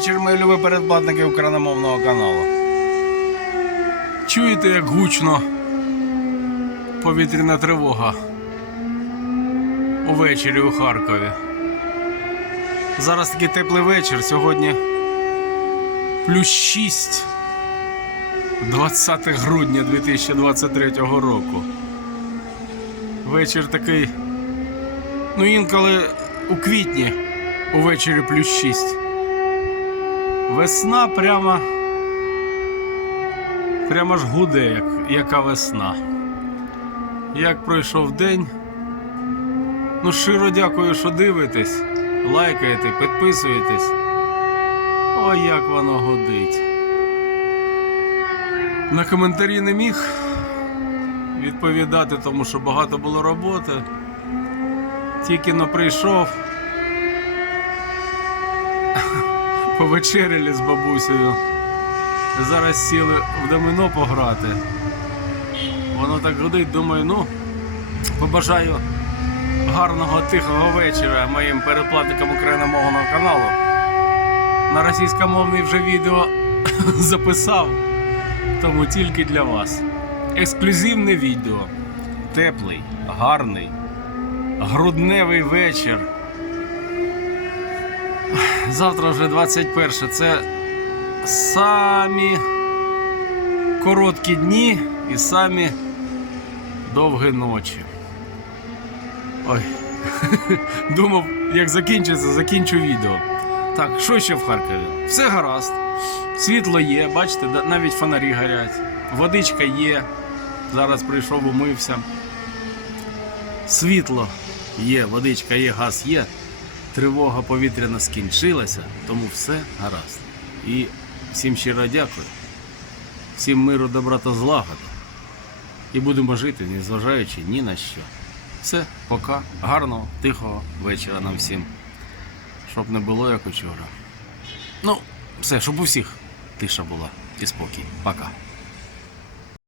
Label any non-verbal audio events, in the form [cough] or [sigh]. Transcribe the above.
вечір, мої любі передплатники україномовного каналу. Чуєте, як гучно повітряна тривога увечері у Харкові. Зараз такий теплий вечір. Сьогодні плюс 6 20 грудня 2023 року. Вечір такий. Ну, інколи у квітні увечері плюс 6. Весна прямо. Прямо ж гуде, як, яка весна. Як пройшов день. Ну, щиро дякую, що дивитесь, лайкаєте, підписуєтесь. Ой, як воно гудить. На коментарі не міг відповідати, тому що багато було роботи. Тільки но прийшов. Повечеряли з бабусею. Зараз сіли в домино пограти. Воно так гудить, думаю, ну, побажаю гарного тихого вечора моїм передплатникам україномовного каналу. На російськомовний вже відео [laughs] записав, тому тільки для вас. Ексклюзивне відео. Теплий, гарний, грудневий вечір. Завтра вже 21. Це самі короткі дні і самі довгі ночі. Ой. [laughs] Думав, як закінчиться, закінчу відео. Так, що ще в Харкові? Все гаразд. Світло є, бачите, навіть фонарі горять. Водичка є. Зараз прийшов, умився. Світло є, водичка є, газ є. Тривога повітряна скінчилася, тому все гаразд. І всім щиро дякую. Всім миру, добра та злагоди. І будемо жити, незважаючи ні на що. Все, пока. Гарного, тихого вечора нам всім. Щоб не було як учора. Ну, все, щоб у всіх тиша була і спокій. Пока.